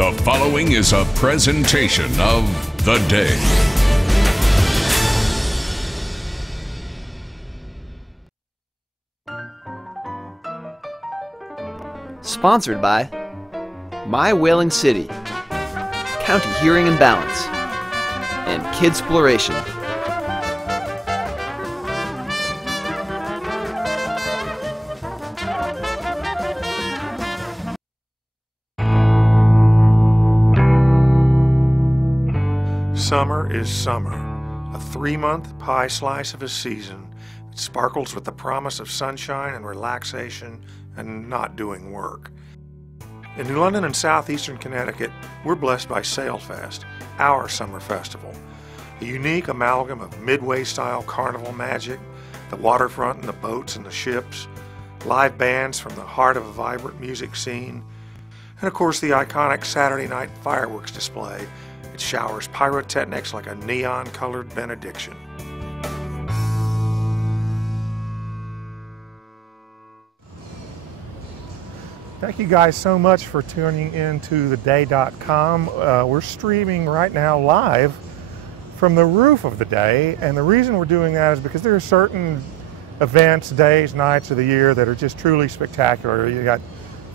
The following is a presentation of The Day. Sponsored by My Whaling City, County Hearing and Balance, and Kidsploration. Summer is summer, a 3-month pie slice of a season that sparkles with the promise of sunshine and relaxation and not doing work. In New London and southeastern Connecticut, we're blessed by Sailfest, our summer festival. A unique amalgam of Midway-style carnival magic, the waterfront and the boats and the ships, live bands from the heart of a vibrant music scene, and of course the iconic Saturday night fireworks display. It showers pyrotechnics like a neon-colored benediction. Thank you guys so much for tuning in to theday.com. We're streaming right now live from the roof of the Day, and the reason we're doing that is because there are certain events, days, nights of the year that are just truly spectacular. You got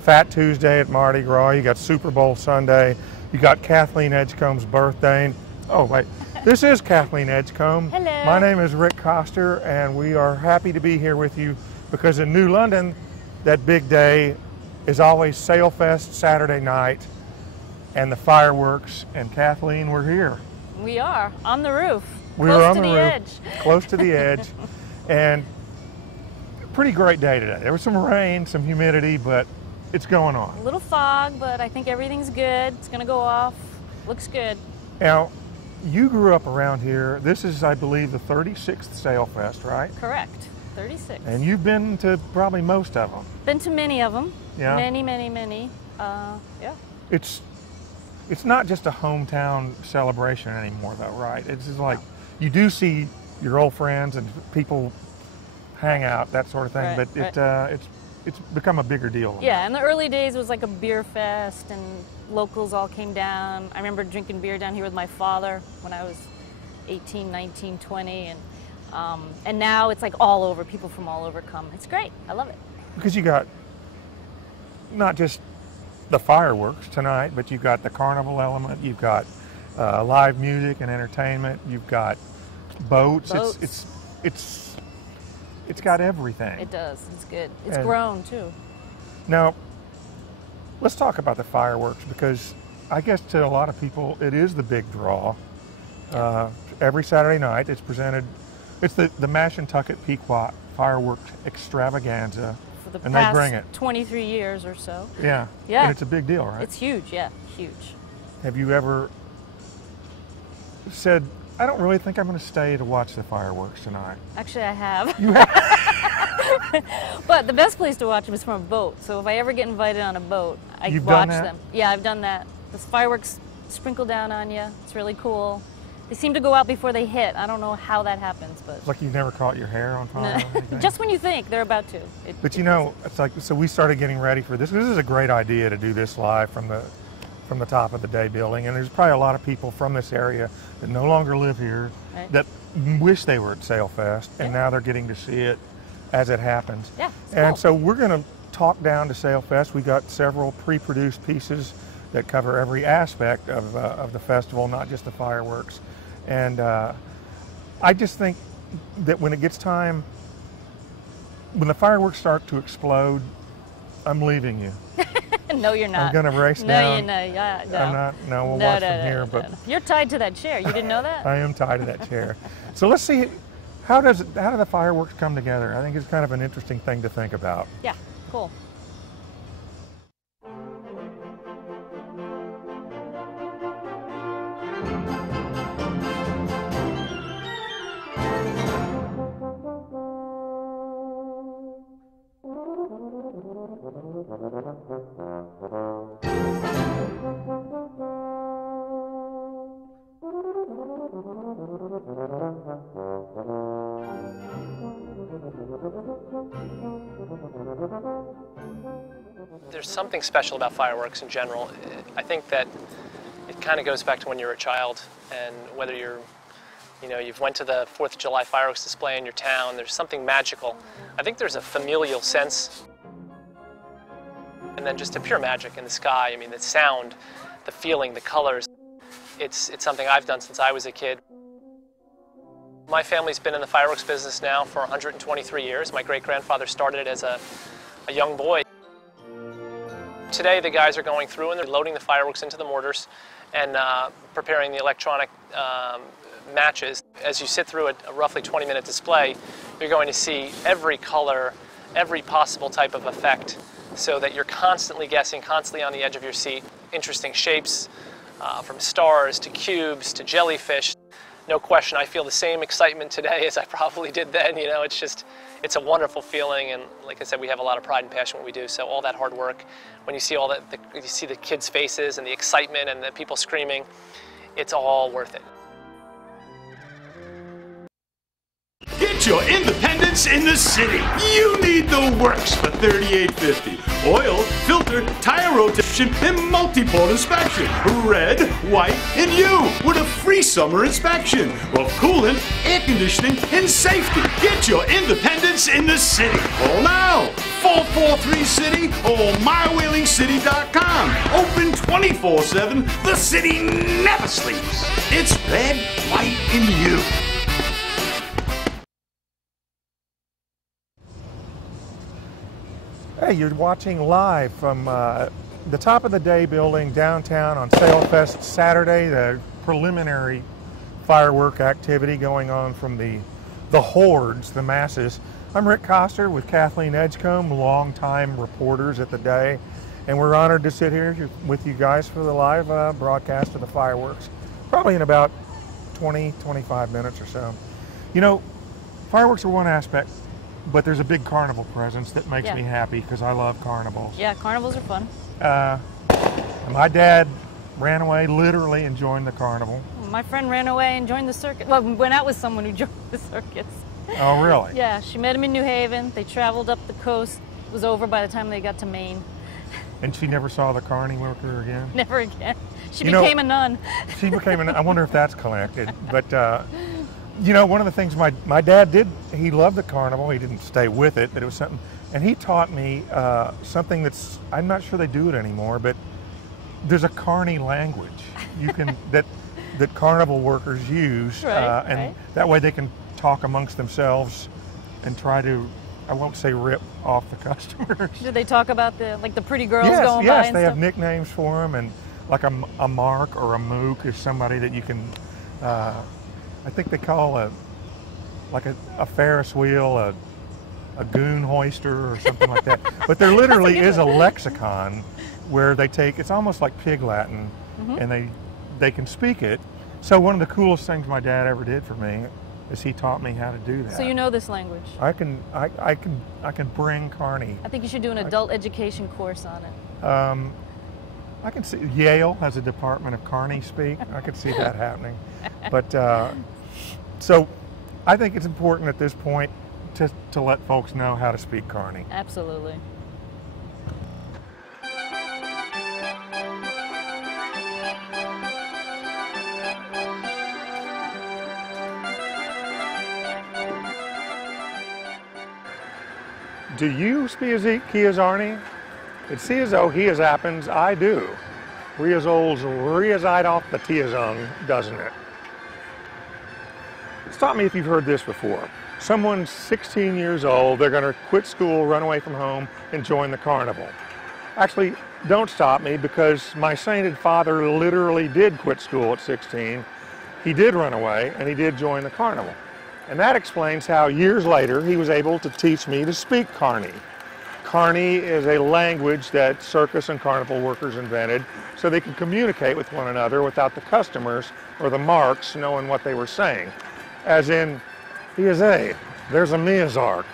Fat Tuesday at Mardi Gras, you got Super Bowl Sunday, you got Kathleen Edgecomb's birthday. Oh wait, this is Kathleen Edgecomb. Hello. My name is Rick Koster, and we are happy to be here with you because in New London, that big day is always Sailfest Saturday night and the fireworks, and Kathleen, we're here. We are on the roof. We're on the roof, edge. close to the edge, and pretty great day today. There was some rain, some humidity, but it's going on. A little fog, but I think everything's good. It's gonna go off. Looks good. Now, you grew up around here. This is, I believe, the 36th Sailfest, right? Correct. 36. And you've been to probably most of them. Been to many of them. Yeah. Many. Yeah. It's not just a hometown celebration anymore, though, right? It's just like you do see your old friends and people hang out, that sort of thing. Right, but it's become a bigger deal. Yeah. In the early days, it was like a beer fest, and locals all came down. I remember drinking beer down here with my father when I was 18, 19, 20, and now it's like all over. People from all over come. It's great. I love it. Because you got not just the fireworks tonight, but you've got the carnival element, you've got live music and entertainment, you've got boats. It's got everything. It does. It's good. It's grown too. Now, let's talk about the fireworks, because I guess to a lot of people it is the big draw. Every Saturday night it's presented. It's the Mashantucket Pequot Fireworks Extravaganza. For the and past they bring it 23 years or so. Yeah. Yeah. And it's a big deal, right? It's huge, yeah, huge. Have you ever said, I don't really think I'm going to stay to watch the fireworks tonight? Actually, I have. You have? But the best place to watch them is from a boat. So if I ever get invited on a boat, I You've watch done that? them. Yeah, I've done that. The fireworks sprinkle down on you. It's really cool. They seem to go out before they hit. I don't know how that happens, but Like you've never caught your hair on fire or anything? just when you think they're about to. But you know, it's like, so we started getting ready for this. This is a great idea to do this live from the top of the Day building, and there's probably a lot of people from this area that no longer live here, Right. that wish they were at Sailfest, and now they're getting to see it as it happens. Yeah, it's and cool. so we're going to talk down to Sailfest. We got several pre-produced pieces that cover every aspect of the festival, not just the fireworks. And I just think that when it gets time, when the fireworks start to explode, I'm leaving you. No, you're not. I'm going to race no, down. No, I'm not. No, we'll watch from here. But You're tied to that chair. You didn't know that? I am tied to that chair. So let's see, how do the fireworks come together? I think it's kind of an interesting thing to think about. Yeah, cool. There's something special about fireworks in general. I think that it kind of goes back to when you were a child, and whether you've went to the 4th of July fireworks display in your town, there's something magical. I think there's a familial sense, and then just a pure magic in the sky. I mean, the sound, the feeling, the colors. It's something I've done since I was a kid. My family's been in the fireworks business now for 123 years. My great-grandfather started it as a young boy. Today the guys are going through and they're loading the fireworks into the mortars and preparing the electronic matches. As you sit through a roughly 20-minute display, you're going to see every color, every possible type of effect, so that you're constantly guessing, constantly on the edge of your seat. Interesting shapes, from stars to cubes to jellyfish. No question, I feel the same excitement today as I probably did then. You know, it's a wonderful feeling, and like I said, we have a lot of pride and passion in what we do. So all that hard work, when you see all that, you see the kids' faces and the excitement and the people screaming, it's all worth it. Get your independence in the city. You need the works for $38.50. Oil, filter, tire rotation, and multi-port inspection. Red, white, and you with a free summer inspection. Well, coolant, air conditioning, and safety. Get your independence in the city. Call now. 443-CITY or mywheelingcity.com. Open 24/7. The city never sleeps. It's red, white, and you. Hey, you're watching live from the Top of the Day building downtown on Sailfest Saturday, the preliminary firework activity going on from the hordes, the masses. I'm Rick Koster with Kathleen Edgecomb, longtime reporters at the Day, and we're honored to sit here with you guys for the live broadcast of the fireworks, probably in about 20-25 minutes or so. You know, fireworks are one aspect, but there's a big carnival presence that makes me happy because I love carnivals. Yeah, carnivals are fun. My dad ran away literally and joined the carnival. My friend ran away and joined the circus. Well, went out with someone who joined the circus. Oh, really? Yeah, she met him in New Haven. They traveled up the coast. It was over by the time they got to Maine. And she never saw the carny worker again? Never again. She became a nun. She became a nun. I wonder if that's connected. But, you know, one of the things my dad did, he loved the carnival. He didn't stay with it, but it was something. And he taught me something that's, I'm not sure they do it anymore, but there's a carny language you can that carnival workers use. And that way they can talk amongst themselves and try to, I won't say rip off the customers. Did they talk about the pretty girls going by and Yes, they stuff? have nicknames for them, and like a mark or a mook is somebody that you can, I think they call a Ferris wheel a goon hoister or something like that. But there literally is a lexicon where they take, it's almost like Pig Latin, and they can speak it. So one of the coolest things my dad ever did for me is he taught me how to do that. So you know this language? I can bring carny. I think you should do an adult education course on it. I can see Yale has a department of carny speak. I could see that happening. But so I think it's important at this point to let folks know how to speak carny. Absolutely. Do you speak Kias Arnie? It sees though he is happens, I do. Rias olds riaside off the tiazung, doesn't it? Stop me if you've heard this before. Someone's 16 years old, they're gonna quit school, run away from home, and join the carnival. Actually, don't stop me because my sainted father literally did quit school at 16. He did run away and he did join the carnival. And that explains how years later he was able to teach me to speak Carney. Carney is a language that circus and carnival workers invented so they could communicate with one another without the customers or the marks knowing what they were saying. As in, there's a Miazark,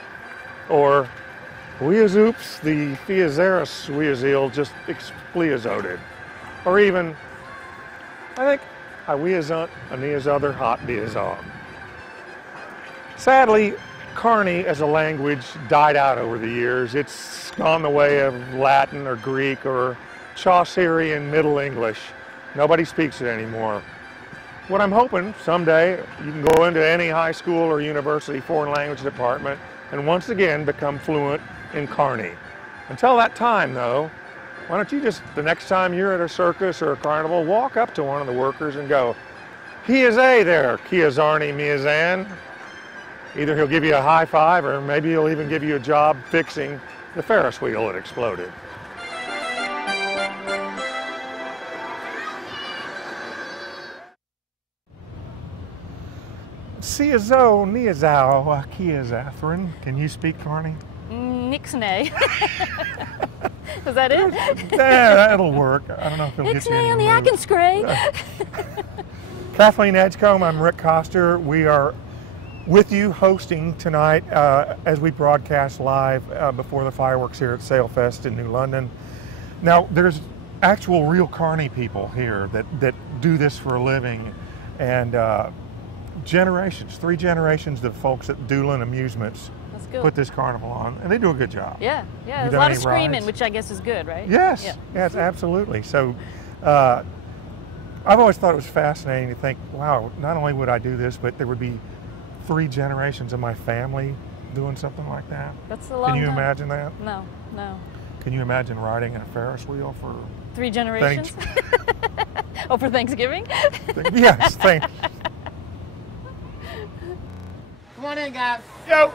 or Weazoops, the Theazaris Weazil just expleazoted. Or even, I think, I Weazunt, a Neazother hot Beazog. Sadly, Carney as a language died out over the years. It's gone the way of Latin or Greek or Chaucerian Middle English. Nobody speaks it anymore. What I'm hoping someday you can go into any high school or university foreign language department and once again become fluent in Carney. Until that time though, why don't you just, the next time you're at a circus or a carnival, walk up to one of the workers and go, "He is a there, Kiazarni Miazan." Either he'll give you a high five or maybe he'll even give you a job fixing the Ferris wheel that exploded. Siazo Niazao Kiazathrin. Can you speak Carney? Nixnay. Is that it? Yeah, that'll work. I don't know if it'll get you Nixnay on the anywhere. Ackenscray. Kathleen, Edgecomb, I'm Rick Koster. We are with you hosting tonight as we broadcast live before the fireworks here at Sailfest in New London. Now, there's actual real Carney people here that do this for a living, and generations, 3 generations of folks at Doolin Amusements put this carnival on, and they do a good job. Yeah, yeah. You There's a lot of screaming, which I guess is good, right? Yes, Yeah. yes, absolutely. So I've always thought it was fascinating to think, wow, not only would I do this, but there would be 3 generations of my family doing something like that. That's a long Can you time. imagine that? No, no. Can you imagine riding in a Ferris wheel for 3 generations? Oh, for Thanksgiving? Yes, thanks. Come on in, guys. Yo!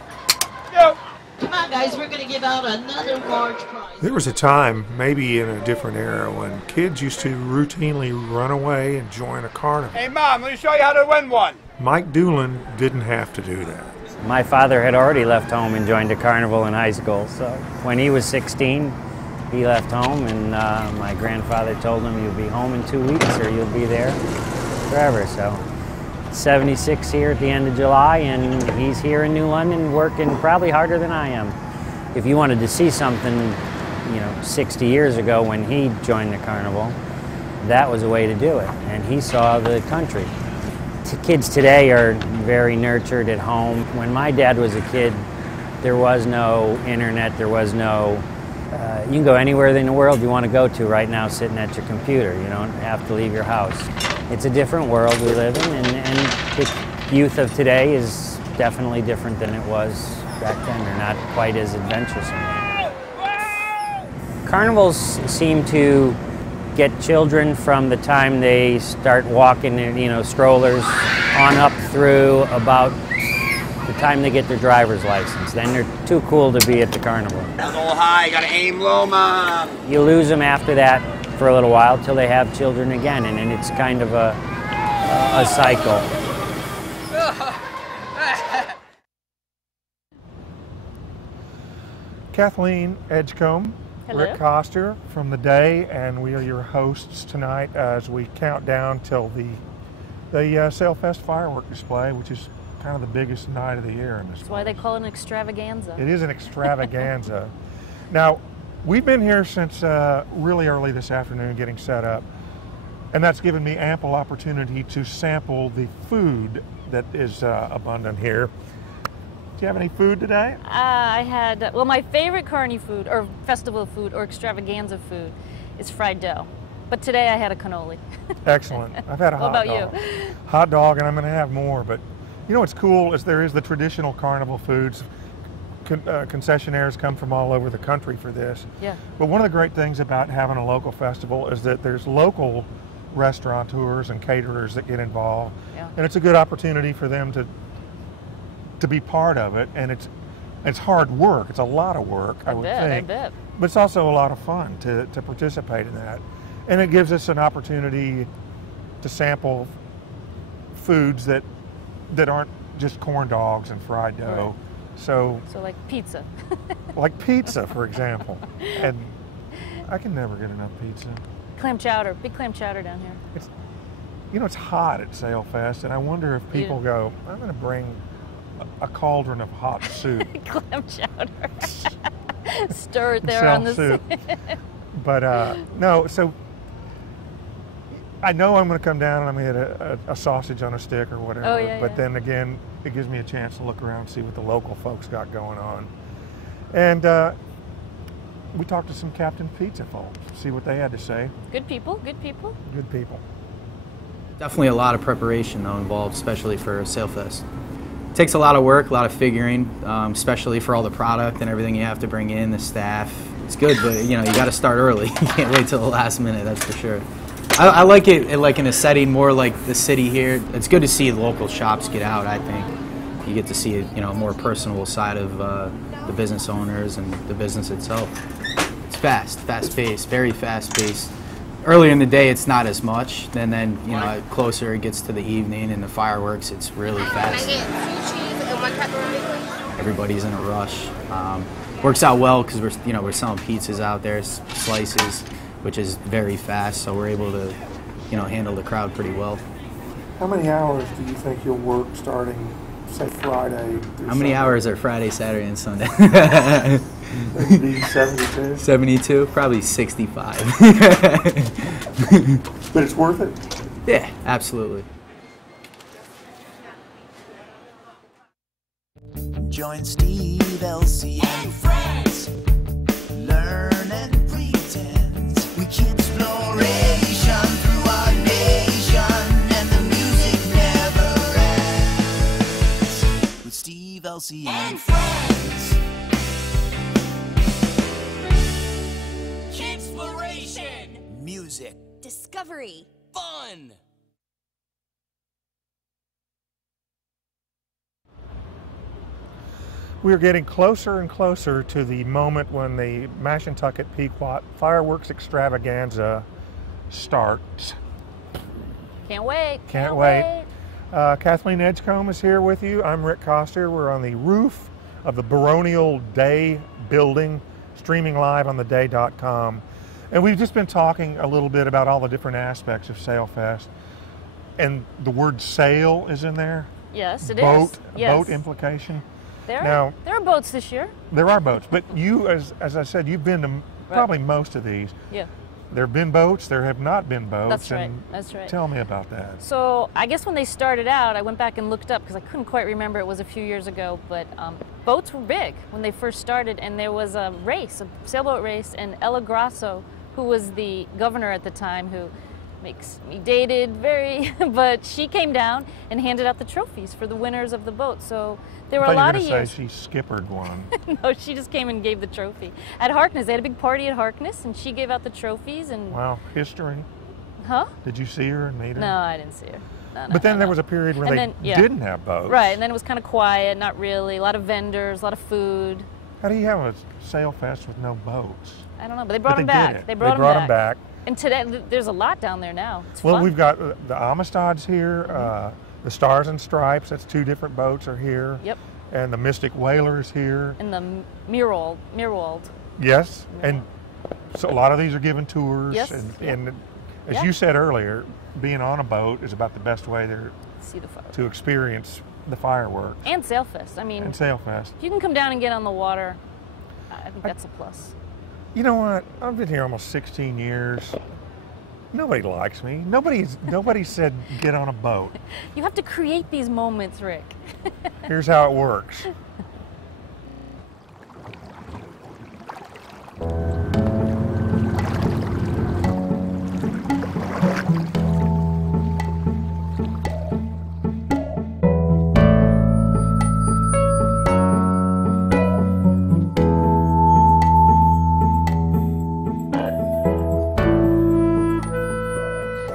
Yo! Come on, guys. We're going to give out another large prize. There was a time, maybe in a different era, when kids used to routinely run away and join a carnival. Hey, Mom, let me show you how to win one. Mike Doolin didn't have to do that. My father had already left home and joined a carnival in high school, so when he was 16, he left home, and my grandfather told him, "You'll be home in 2 weeks or you'll be there forever." So 76 here at the end of July, and he's here in New London working probably harder than I am. If you wanted to see something, 60 years ago when he joined the carnival, that was a way to do it, and he saw the country. Kids today are very nurtured at home. When my dad was a kid, there was no internet, there was no, you can go anywhere in the world you want to go to right now sitting at your computer. You don't have to leave your house. It's a different world we live in, and the youth of today is definitely different than it was back then. They're not quite as adventuresome. Carnivals seem to get children from the time they start walking, strollers, on up through about the time they get their driver's license. Then they're too cool to be at the carnival. A little high, gotta aim low, Mom. You lose them after that for a little while till they have children again, and then it's kind of a cycle. Kathleen Edgecomb, Hello. Rick Koster from The Day, and we are your hosts tonight as we count down till the Sailfest firework display, which is kind of the biggest night of the year in this That's why they call it an extravaganza. It is an extravaganza. Now, we've been here since really early this afternoon getting set up, and that's given me ample opportunity to sample the food that is abundant here. Do you have any food today? I had, my favorite carny food, or festival food, or extravaganza food is fried dough. But today I had a cannoli. Excellent. I've had a hot dog. What about you? Hot dog, and I'm going to have more. But you know what's cool is there is the traditional carnival foods. Concessionaires come from all over the country for this. Yeah. But one of the great things about having a local festival is that there's local restaurateurs and caterers that get involved. Yeah. And it's a good opportunity for them to be part of it, and it's hard work. It's a lot of work, I would think. I bet. But it's also a lot of fun to participate in that. And it gives us an opportunity to sample foods that aren't just corn dogs and fried dough. Right. So like pizza. like pizza, for example. And I can never get enough pizza. Clam chowder, big clam chowder down here. It's hot at Sailfest, and I wonder if people go, I'm going to bring a cauldron of hot soup. Clam chowder. Stir it there on the soup. But no, so I know I'm going to come down and I'm going to get a sausage on a stick or whatever. Oh, yeah, but yeah. then again, it gives me a chance to look around and see what the local folks got going on. And we talked to some Captain Pizza folks, see what they had to say. Good people, good people. Good people. Definitely a lot of preparation though involved, especially for Sailfest. It takes a lot of work, a lot of figuring, especially for all the product and everything you have to bring in, the staff. It's good, but you know, you got to start early. You can't wait till the last minute, that's for sure. I like it like in a setting more like the city here. It's good to see local shops get out, I think. You get to see you know, a more personal side of the business owners and the business itself. It's fast-paced, very fast-paced. Earlier in the day, it's not as much. And then, you know, closer it gets to the evening and the fireworks, it's really fast. Can I get 2 cheese and 1 pepperoni, please? Everybody's in a rush. Works out well because we're selling pizzas out there, slices, which is very fast. So we're able to, you know, handle the crowd pretty well. How many hours do you think you'll work starting, say, Friday through How many Sunday? hours are Friday, Saturday, and Sunday? 72? 72? Probably 65. But it's worth it? Yeah, absolutely. Join Steve, Elsie, and friends. Learn and pretend. We exploration through our nation, and the music never ends. With Steve, Elsie, and friends. Exploration. Music. Discovery. Fun. We're getting closer and closer to the moment when the Mashantucket Pequot Fireworks Extravaganza starts. Can't wait. Can't wait. Kathleen Edgecomb is here with you. I'm Rick Koster. We're on the roof of the Baronial Day building, streaming live on theday.com. And we've just been talking a little bit about all the different aspects of Sailfest. And the word sail is in there. Yes, it boat, is. Yes. Boat implication. There Now, are boats this year. There are boats, but you, as I said, you've been to probably most of these. Yeah. There have been boats, there have not been boats. That's right, and that's right. Tell me about that. So I guess when they started out, I went back and looked up because I couldn't quite remember, it was a few years ago, but boats were big when they first started, and there was a race, a sailboat race, and Ella Grasso, who was the governor at the time, who makes me dated but she came down and handed out the trophies for the winners of the boat. So there were a lot of years. Say she skippered one. No, she just came and gave the trophy. At Harkness, they had a big party at Harkness, and she gave out the trophies. And wow, history. Huh? Did you see her and meet her? No, I didn't see her. No, but then there was a period where they didn't have boats. Right, and then it was kind of quiet, not really. A lot of vendors, a lot of food. How do you have a Sailfest with no boats? I don't know, but they brought them back. They brought them back. And today, there's a lot down there now. It's well, fun. we've got the Amistad's here, the Stars and Stripes, that's 2 different boats are here. Yep. And the Mystic Whalers here. And the Mirwald. Yes, and so a lot of these are given tours. Yes. And as you said earlier, being on a boat is about the best way see the fireworks. to experience the fireworks. And Sailfest. I mean, and Sailfest. If you can come down and get on the water, I think that's a plus. You know what? I've been here almost 16 years. Nobody likes me. Nobody said get on a boat. You have to create these moments, Rick. Here's how it works.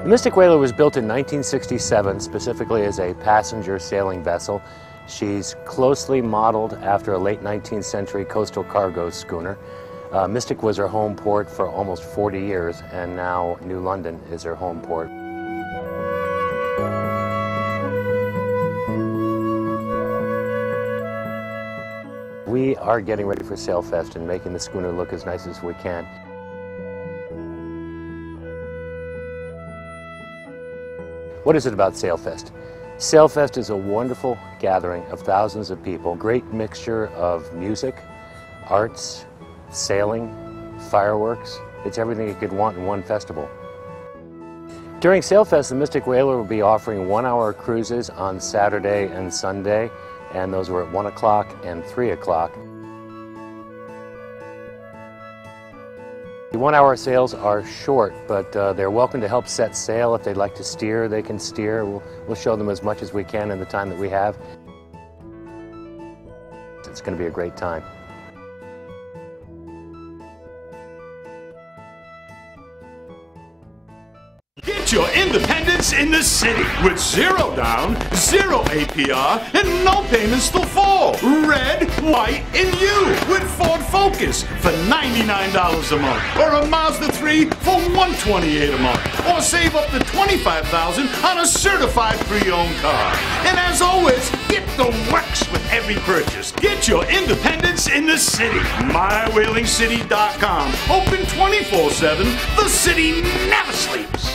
The Mystic Whaler was built in 1967 specifically as a passenger sailing vessel. She's closely modeled after a late 19th century coastal cargo schooner. Mystic was her home port for almost 40 years, and now New London is her home port. We are getting ready for Sailfest and making the schooner look as nice as we can. What is it about Sailfest? Sailfest is a wonderful gathering of thousands of people, great mixture of music, arts, sailing, fireworks. It's everything you could want in one festival. During Sailfest, the Mystic Whaler will be offering 1-hour cruises on Saturday and Sunday, and those were at 1 o'clock and 3 o'clock. The 1-hour sails are short, but they're welcome to help set sail. If they'd like to steer, they can steer. We'll show them as much as we can in the time that we have. It's going to be a great time. Get your independence in the city with 0 down, 0 APR, and no payments till fall. Red, white, and you with Ford Focus for $99 a month, or a Mazda 3 for $128 a month, or save up to $25,000 on a certified pre-owned car. And as always, get the works with every purchase. Get your independence in the city. MyWhalingCity.com. Open 24/7. The city never sleeps.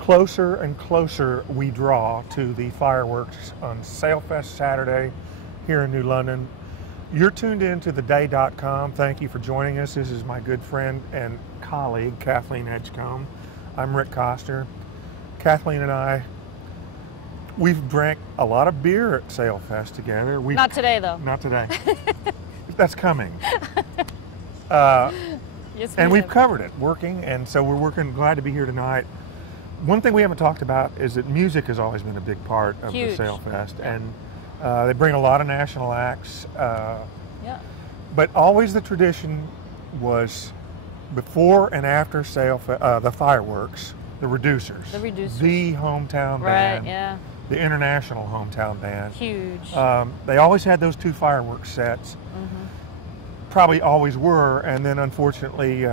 Closer and closer we draw to the fireworks on Sailfest Saturday here in New London. You're tuned in to theday.com. Thank you for joining us. This is my good friend and colleague, Kathleen Edgecomb. I'm Rick Koster. Kathleen and I, we've drank a lot of beer at Sailfest together. Not today, though. Not today. That's coming. Yes, and we've covered it, working, and so we're working, glad to be here tonight. One thing we haven't talked about is that music has always been a big part of Huge. the Sailfest, and they bring a lot of national acts. Yeah. But always the tradition was before and after the fireworks, the Reducers. The Reducers. The hometown Right, band. yeah. The international hometown band. Huge. They always had those 2 fireworks sets. Probably always were, and then unfortunately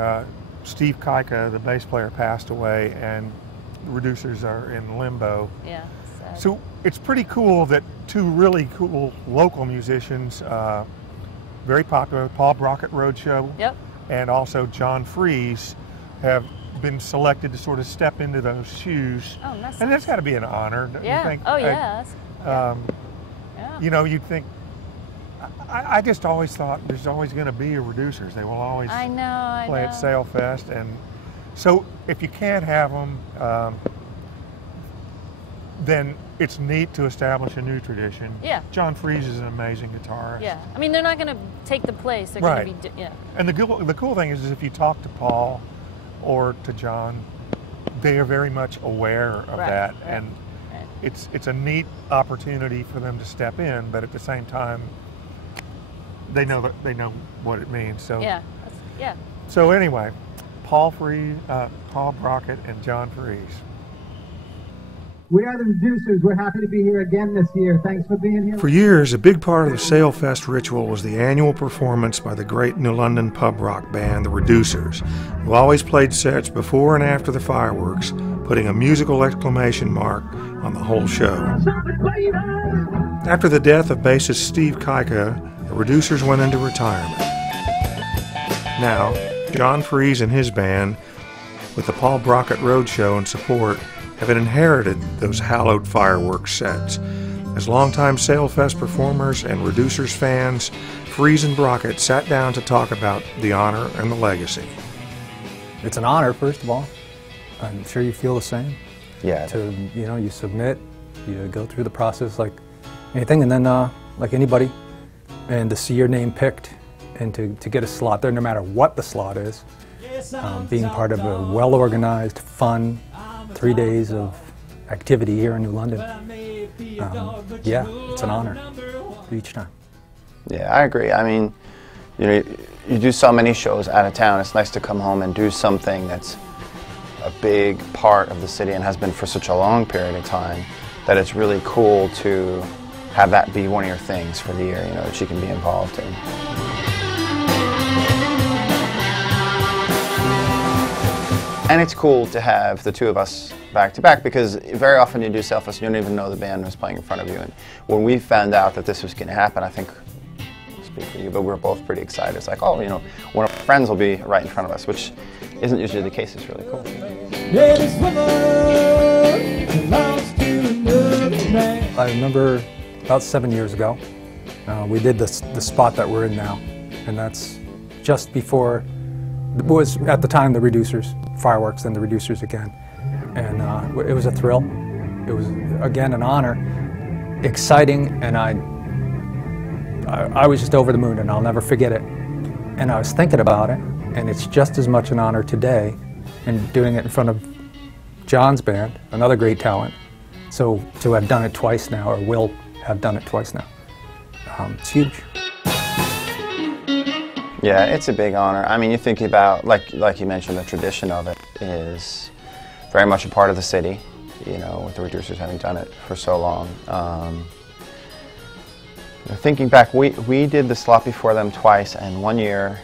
Steve Kaika, the bass player, passed away, and the Reducers are in limbo. Yeah. Sad. So it's pretty cool that 2 really cool local musicians, very popular, Paul Brockett Roadshow, Yep. and also John Freese, have been selected to sort of step into those shoes. Oh, that's and that's got to be an honor, don't Yeah. you think? Oh, yeah. Yeah. You know, you'd think, I just always thought there's always going to be a Reducers. They will always I know. play at Sailfest, and so if you can't have them, then it's neat to establish a new tradition. Yeah. John Freese is an amazing guitarist. Yeah. I mean, they're not going to take the place. They're Right. going to be. Yeah. And the cool thing is if you talk to Paul or to John, they are very much aware of Right. that, Right. and Right. it's a neat opportunity for them to step in, but at the same time, they know what it means. So Yeah. Yeah. So anyway, Paul Brockett, and John Freese. We are the Reducers. We're happy to be here again this year. Thanks for being here. For years, a big part of the Sailfest ritual was the annual performance by the great New London pub rock band, the Reducers, who always played sets before and after the fireworks, putting a musical exclamation mark on the whole show. After the death of bassist Steve Kaika, the Reducers went into retirement. Now, John Freese and his band, with the Paul Brockett Roadshow in support, have inherited those hallowed fireworks sets. As longtime Sailfest performers and Reducers fans, Freese and Brockett sat down to talk about the honor and the legacy. It's an honor, first of all. I'm sure you feel the same. Yeah. You submit, you go through the process like anything, and then like anybody, and to see your name picked and to get a slot there, no matter what the slot is, being part of a well-organized, fun 3 days of activity here in New London. Yeah, it's an honor each time. Yeah, I agree. I mean, you do so many shows out of town. It's nice to come home and do something that's a big part of the city and has been for such a long period of time that it's really cool to have that be one of your things for the year, that you can be involved in. And it's cool to have the 2 of us back to back, because very often you do Sailfest and you don't even know the band who's playing in front of you. And when we found out that this was going to happen, I think, I'll speak for you, but we were both pretty excited. It's like, oh, one of our friends will be right in front of us, which isn't usually the case. It's really cool. I remember about 7 years ago, we did the spot that we're in now, and that's just before was at the time the Reducers, fireworks, then the Reducers again. And it was a thrill. It was, again, an honor, exciting, and I was just over the moon, and I'll never forget it. And I was thinking about it, and it's just as much an honor today, and doing it in front of John's band, another great talent. So to have done it twice now, or will have done it twice now, it's huge. Yeah, it's a big honor. I mean, you think about, like you mentioned, the tradition of it is very much a part of the city, you know, with the Reducers having done it for so long. Thinking back, we did the slot before them twice, and one year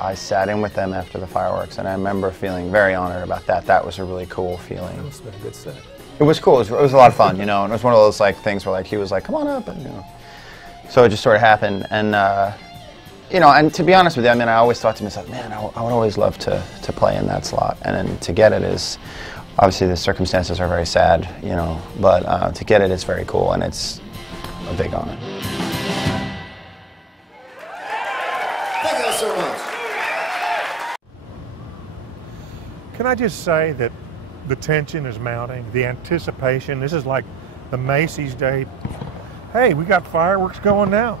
I sat in with them after the fireworks, and I remember feeling very honored about that. That was a really cool feeling. That must have been a good set. It was cool. It was a lot of fun, you know, and it was one of those like things where like he was like, "Come on up," and you know, so it just sort of happened. And you know, and to be honest with you, I mean, I always thought to myself, man, I would always love to play in that slot, and then to get it is obviously the circumstances are very sad, you know, but to get it is very cool, and it's a big honor. Thank you so much. Can I just say that the tension is mounting, the anticipation. This is like the Macy's Day. Hey, we got fireworks going now.